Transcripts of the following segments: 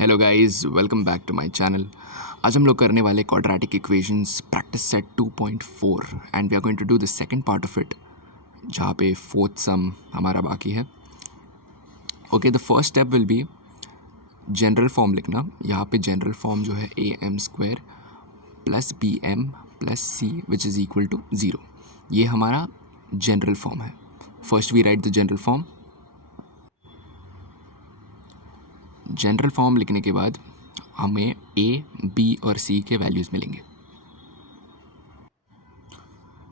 Hello guys, welcome back to my channel. आज हम लोग करने वाले quadratic equations practice set 2.4 and we are going to do the second part of it, जहाँ पे fourth sum हमारा बाकी है। Okay, the first step will be general form लिखना। यहाँ पे जनरल फॉर्म जो है am² plus bm plus c which is equal to 0, ये हमारा जनरल फॉर्म है। First we write the general form. General form लिखने के बाद हमें a, b और c के वैल्यूज़ मिलेंगे।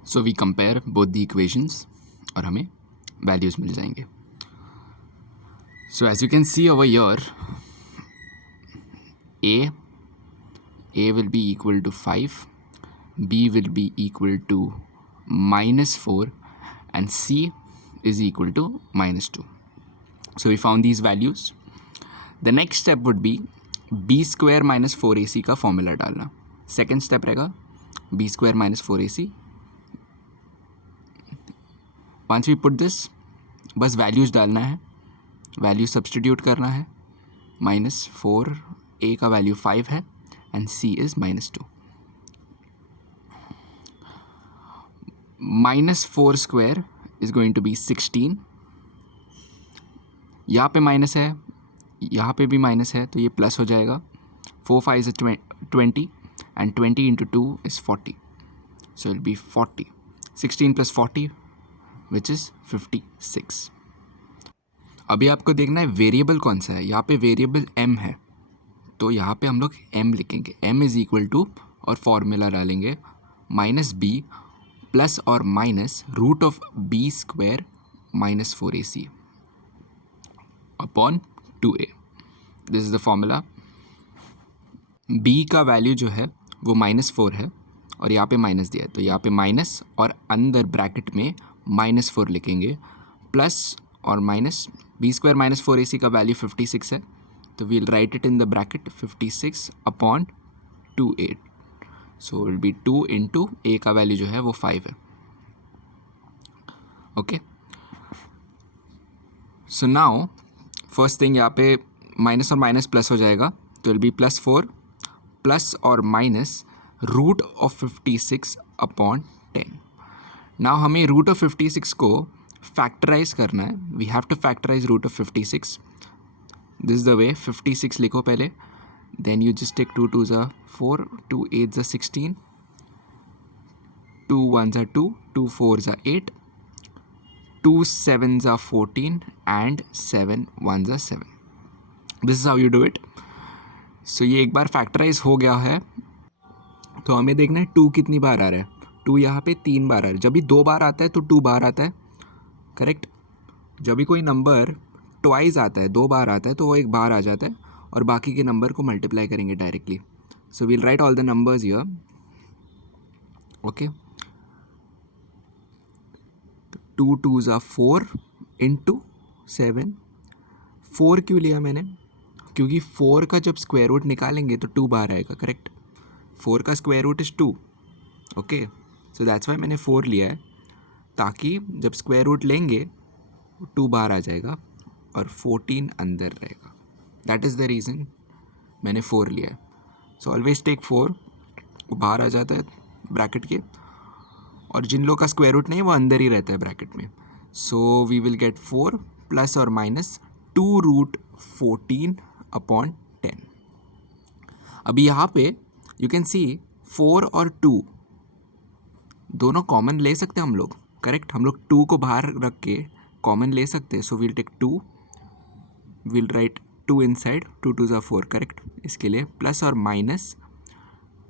So we compare both the equations और हमें वैल्यूज़ मिल जाएंगे। So as you can see over here, a will be equal to 5, b will be equal to -4 and c is equal to -2. So we found these values. The next step would be b² minus 4ac का formula डालना। Second step रहेगा b² minus 4ac। Once we put this, बस values डालना है, value substitute करना है। -4, a का value 5 है and c is -2। -4² is going to be 16। यहाँ पे माइनस है, यहाँ पे भी माइनस है, तो ये प्लस हो जाएगा। 4 5 is 20 and 20 into 2 is 40, so it be 40। 16 plus 40 which is 56। अभी आपको देखना है वेरिएबल कौन सा है। यहाँ पे वेरिएबल m है, तो यहाँ पे हम लोग m लिखेंगे। m इज़ इक्वल टू और फॉर्मूला डालेंगे -b प्लस और minus root of b² minus 4ac upon 2a। This is the formula. b का वैल्यू जो है वो -4 है और यहाँ पे माइनस दिया है, तो यहाँ पे माइनस और अंदर ब्रैकेट में -4 लिखेंगे, प्लस और माइनस b² minus 4ac का वैल्यू 56 है, तो we'll write it in the bracket 56 upon 2a। So will be 2 into a का वैल्यू जो है वो 5 है। Okay, so now first thing, यहाँ पे माइनस और माइनस प्लस हो जाएगा, तो विल बी +4 प्लस और minus root of 56 upon 10। Now हमें रूट ऑफ 56 को फैक्टराइज करना है। We have to factorise root of 56। This is the way. 56 लिखो पहले, then you just take 2 2s are 4, 2 8s are 16, 2 1s are 2, 2 4s are 8, 2 7s are 14 and 7 1s are 7. This is how you do it. So ये एक बार factorise हो गया है, तो हमें देखना है 2 कितनी बार आ रहा है। 2 यहाँ पे 3 बार आ रहा है। जब भी 2 बार आता है तो 2 बार आता है, करेक्ट। जब भी कोई नंबर ट्वाइस आता है, 2 बार आता है, तो वो एक बार आ जाता है और बाकी के नंबर को मल्टीप्लाई करेंगे directly. So we'll write all the numbers here. Okay, 2 2s are 4 into 7। 4 क्यों लिया मैंने? क्योंकि 4 का जब स्क्वायर रूट निकालेंगे तो 2 बार आएगा, करेक्ट। 4 का square root is 2। Okay, so that's why मैंने 4 लिया है, ताकि जब स्क्वायर रूट लेंगे 2 बार आ जाएगा और 14 अंदर रहेगा। दैट इज़ द रीज़न मैंने 4 लिया है। सो ऑलवेज टेक 4, वो बाहर आ जाता है ब्रैकेट के, और जिन लोग का स्क्वायर रूट नहीं वो अंदर ही रहता है ब्रैकेट में। So we will get 4 plus और माइनस 2√14 अपॉन 10। अभी यहाँ पे यू कैन सी 4 और 2 दोनों कॉमन ले सकते हैं हम लोग, करेक्ट। हम लोग 2 को बाहर रख के कॉमन ले सकते हैं। So we'll take 2, will write 2 inside, 2 2s are 4, correct. इसके लिए प्लस और minus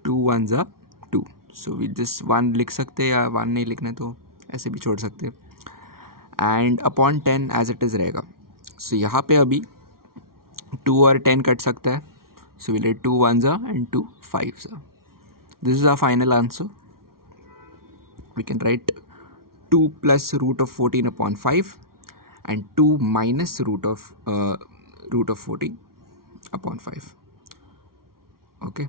2 1s are 2। So we just 1 लिख सकते हैं, या 1 नहीं लिखना तो ऐसे भी छोड़ सकते हैं, and upon 10 as it is रहेगा। सो यहाँ पे अभी 2 और 10 कट सकता है, so we let 2 1s are and 2 5s are. This is our final answer. We can write 2 plus root of 14 upon 5 and 2 minus root of 14 upon 5. Okay,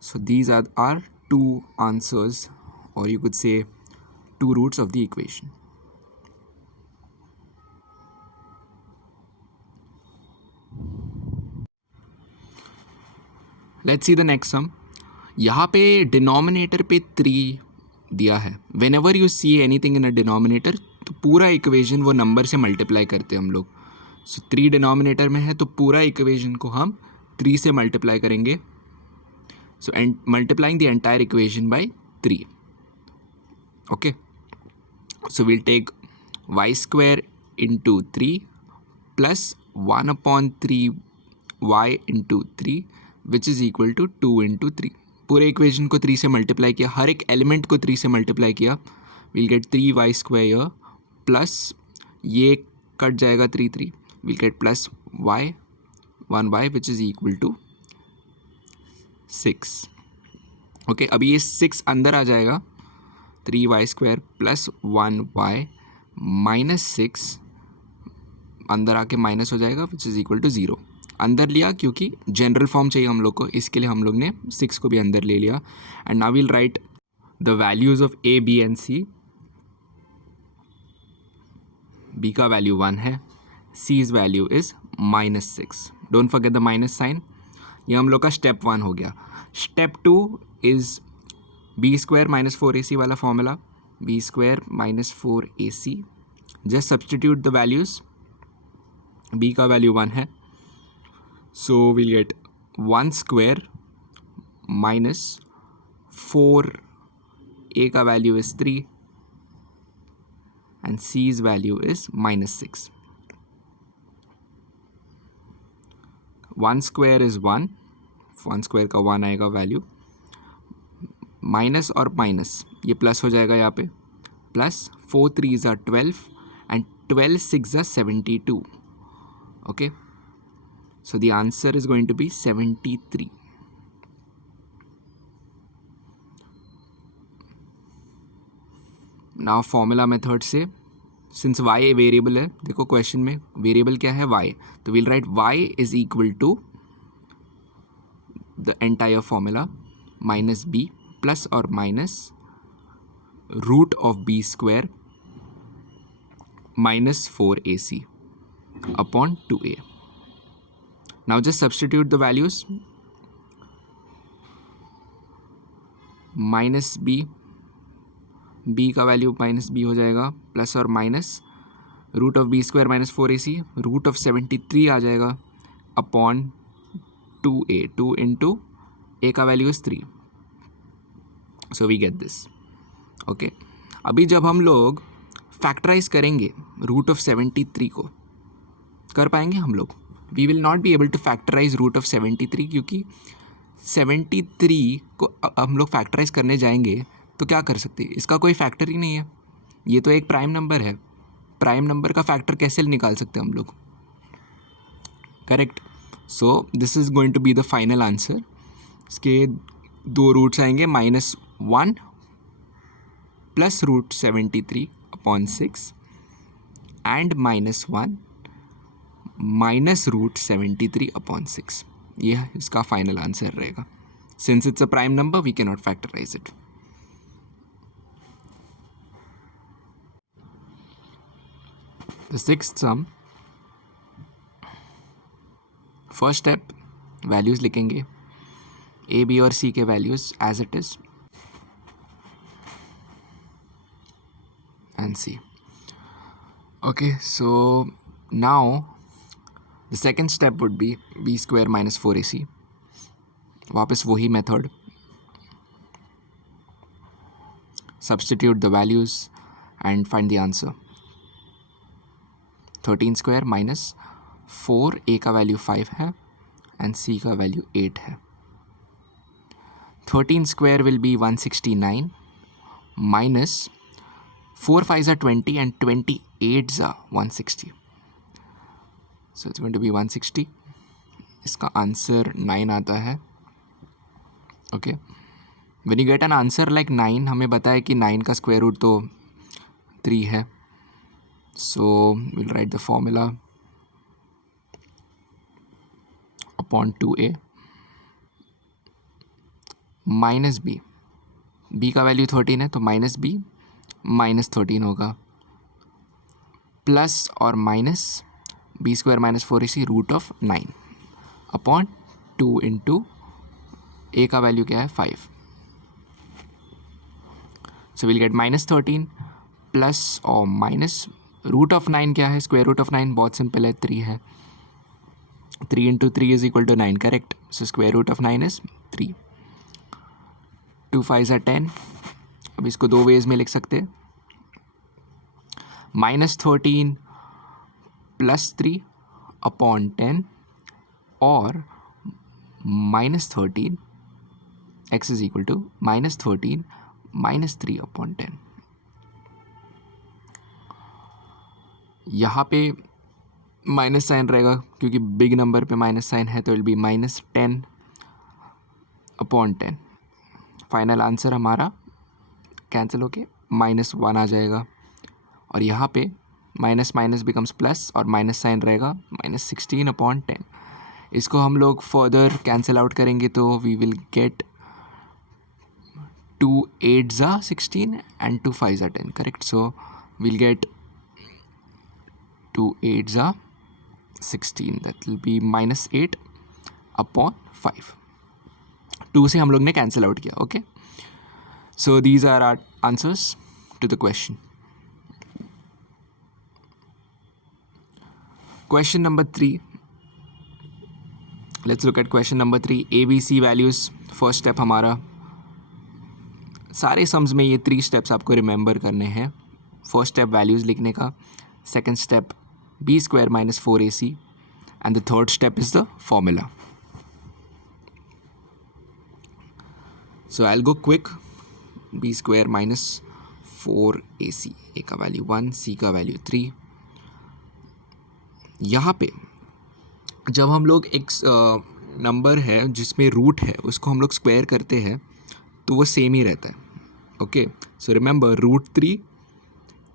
so these are our two answers, or you could say 2 roots of the equation. Let's see the next sum. यहाँ पे denominator पे 3 दिया है. When ever you see anything in a denominator तो पूरा equation वो number से multiply करते हैं हम लोग. सो 3 डिनोमिनेटर में है तो पूरा इक्वेशन को हम 3 से मल्टीप्लाई करेंगे. So multiplying the entire equation by 3. Okay, so will take y square into 3 plus 1/3 y into 3 which is equal to 2 into 3. पूरे इक्वेशन को 3 से मल्टीप्लाई किया, हर एक एलिमेंट को 3 से मल्टीप्लाई किया. Will get 3y square plus ये कट जाएगा 3 will get plus y 1y which is equal to 6. Okay, अभी ये 6 अंदर आ जाएगा. 3y square plus 1y minus 6 अंदर आके माइनस हो जाएगा विच इज़ इक्वल टू 0. अंदर लिया क्योंकि जनरल फॉर्म चाहिए हम लोग को, इसके लिए हम लोग ने 6 को भी अंदर ले लिया. And now will write the values of a, b and c. b का वैल्यू 1 है, c's value is -6. Don't forget the minus sign. ये हम लोग का स्टेप 1 हो गया. Step 2 is b square minus 4ac वाला formula. b square minus 4ac. Just substitute the values. b का वैल्यू 1 है, so will get 1 square minus 4, a का value is 3 and c's value is -6. 1 square is 1 square का 1 आएगा value. Minus और minus ये plus हो जाएगा यहाँ पे. Plus 4 3s are 12 and 12 6s are 72. Okay, so the answer is going to be 73. Now formula method से, since y वेरिएबल है, देखो क्वेश्चन में वेरिएबल क्या है y, तो we'll write y is equal to the entire formula minus b plus or minus root of b square minus 4ac upon 2a. Now just substitute the values. Minus b का value minus b हो जाएगा plus और minus root of b square minus 4ac. Root of 73 आ जाएगा upon 2a. 2 into a का value is 3. So we get this. Okay, अभी जब हम लोग फैक्टराइज करेंगे रूट ऑफ 73 को, कर पाएंगे हम लोग? We will not be able to factorise root of 73 क्योंकि 73 को हम लोग फैक्टराइज करने जाएंगे तो क्या कर सकते हैं, इसका कोई फैक्टर ही नहीं है. ये तो एक प्राइम नंबर है. प्राइम नंबर का फैक्टर कैसे निकाल सकते हैं हम लोग? Correct. So this is going to be the final answer. इसके 2 रूट्स आएंगे, -1 plus root 73 upon 6 and -1 minus root 73 upon 6. ये इसका फाइनल आंसर रहेगा. Since it's a prime number we can not factorise it. The sixth sum. First step, values लिखेंगे A B और सी के values as it is and C. Okay, so now the second step would be b square minus 4ac. वापस वही method. Substitute the values and find the answer. 13 square minus 4, a का value 5 है and c का value 8 है. 13 square will be 169 minus 4 5s are 20 and 28s are 160. So it's going to be 160. इसका answer 9 आता है. Okay, when you get an answer like 9, हमें बताया कि 9 का स्क्वायर रूट तो 3 है. So will write the formula upon 2a minus b का वैल्यू 13 है तो माइनस b माइनस 13 होगा प्लस और minus b square minus 4ac root of 9 upon 2 into A का वैल्यू क्या है 5. सो विल गेट -13 प्लस और माइनस रूट ऑफ 9 क्या है, स्क्वायर रूट ऑफ 9 बहुत सिंपल है 3 है. 3 × 3 is equal to 9 correct. So square root of 9 is 3. 2 5 are 10. अब इसको दो वेज में लिख सकते हैं. -13 प्लस 3 अपॉन 10 और -13 x is equal to -13 -3 upon 10. यहाँ पे माइनस साइन रहेगा क्योंकि बिग नंबर पे माइनस साइन है, तो will be -10 upon 10. Final answer हमारा कैंसिल होके -1 आ जाएगा. और यहाँ पे माइनस माइनस बिकम्स प्लस और माइनस साइन रहेगा -16 अपॉन 10. इसको हम लोग फर्दर कैंसिल आउट करेंगे तो we will get 2 8s are 16 and 2 5s are 10 correct. So will get 2 8s are 16 that will be -8 upon 5. 2 से हम लोग ने कैंसिल आउट किया. Okay, so these are our answers to the question. Question number 3. Let's look at question number 3. ABC values. First step हमारा. सारे sums में ये 3 steps आपको रिमेंबर करने हैं. फर्स्ट स्टेप वैल्यूज़ लिखने का, second step b² - 4ac and the third step is the formula. So I will go quick. b² - 4ac, a का वैल्यू 1, c का वैल्यू 3. यहाँ पे जब हम लोग एक नंबर है जिसमें रूट है उसको हम लोग स्क्वायर करते हैं तो वो सेम ही रहता है. Okay, so remember √3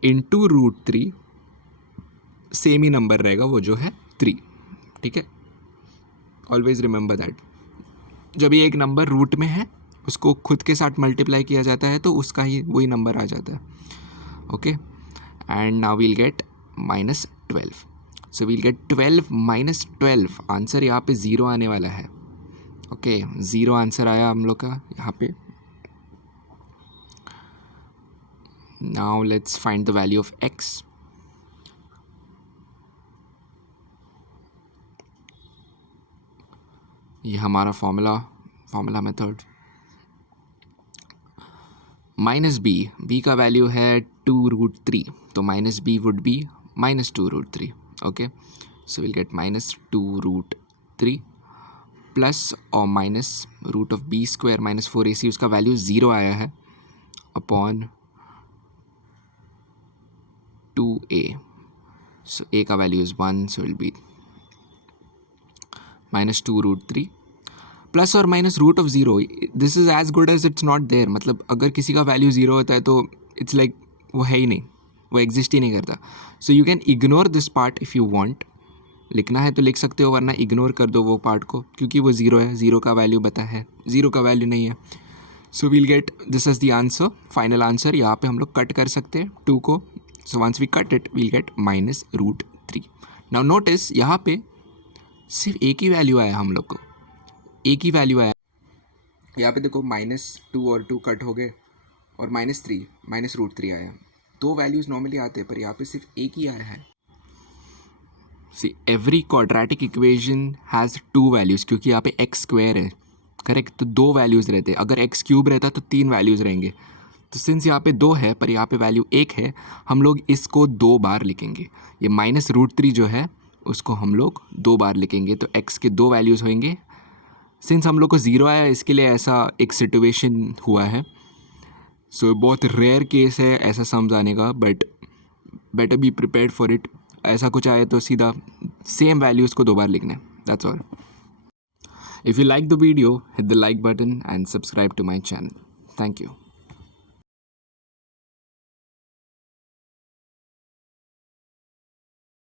into √3 same ही नंबर रहेगा, वो जो है 3. ठीक है, ऑलवेज रिमेंबर दैट. जब ये एक नंबर रूट में है उसको खुद के साथ मल्टीप्लाई किया जाता है तो उसका ही वही नंबर आ जाता है. Okay, and now we'll get -12. So we'll get 12 - 12. Answer यहाँ पे 0 आने वाला है. ओके, 0 आंसर आया हम लोग का यहाँ पे. Now let's find the value of x. ये हमारा फॉर्मूला मेथड. -b का वैल्यू है 2√3, तो -b would be -2√3. Okay, so will get -2√3 plus और minus root of b² - 4ac, उसका वैल्यू 0 आया है, अपॉन 2a. सो a का value is 1, so will be -2√3 plus और minus root of 0. This is as good as it's not there. मतलब अगर किसी का वैल्यू 0 होता है तो इट्स लाइक वो है ही नहीं, वो एग्जिस्ट ही नहीं करता. So you can ignore this part if you want. लिखना है तो लिख सकते हो, वरना इग्नोर कर दो वो पार्ट को, क्योंकि वो 0 है. 0 का वैल्यू बता है, 0 का वैल्यू नहीं है. So we'll get this is the answer, final answer. यहाँ पे हम लोग कट कर सकते हैं 2 को. So once we cut it we'll get -√3. Now notice यहाँ पे सिर्फ एक ही वैल्यू आया हम लोग को, एक ही वैल्यू आया. यहाँ पे देखो -2 और 2 कट हो गए और -3 -√3 आया. 2 वैल्यूज़ नॉर्मली आते हैं पर यहाँ पे सिर्फ एक ही आया है. See every quadratic equation has 2 values, क्योंकि यहाँ पे x² है करेक्ट, तो 2 वैल्यूज़ रहते हैं. अगर x³ रहता तो 3 वैल्यूज़ रहेंगे. तो सिंस यहाँ पे 2 है पर यहाँ पे वैल्यू 1 है, हम लोग इसको 2 बार लिखेंगे. ये -√3 जो है उसको हम लोग 2 बार लिखेंगे, तो x के 2 वैल्यूज़ होंगे. सिंस हम लोग को 0 आया इसके लिए ऐसा एक सिचुएशन हुआ है. सो बहुत रेयर केस है ऐसा समझ आने का, but better be prepared for it. ऐसा कुछ आए तो सीधा सेम वैल्यूज़ को 2 बार लिखना है. That's all. If you like the video, hit the like button and subscribe to my channel. Thank you.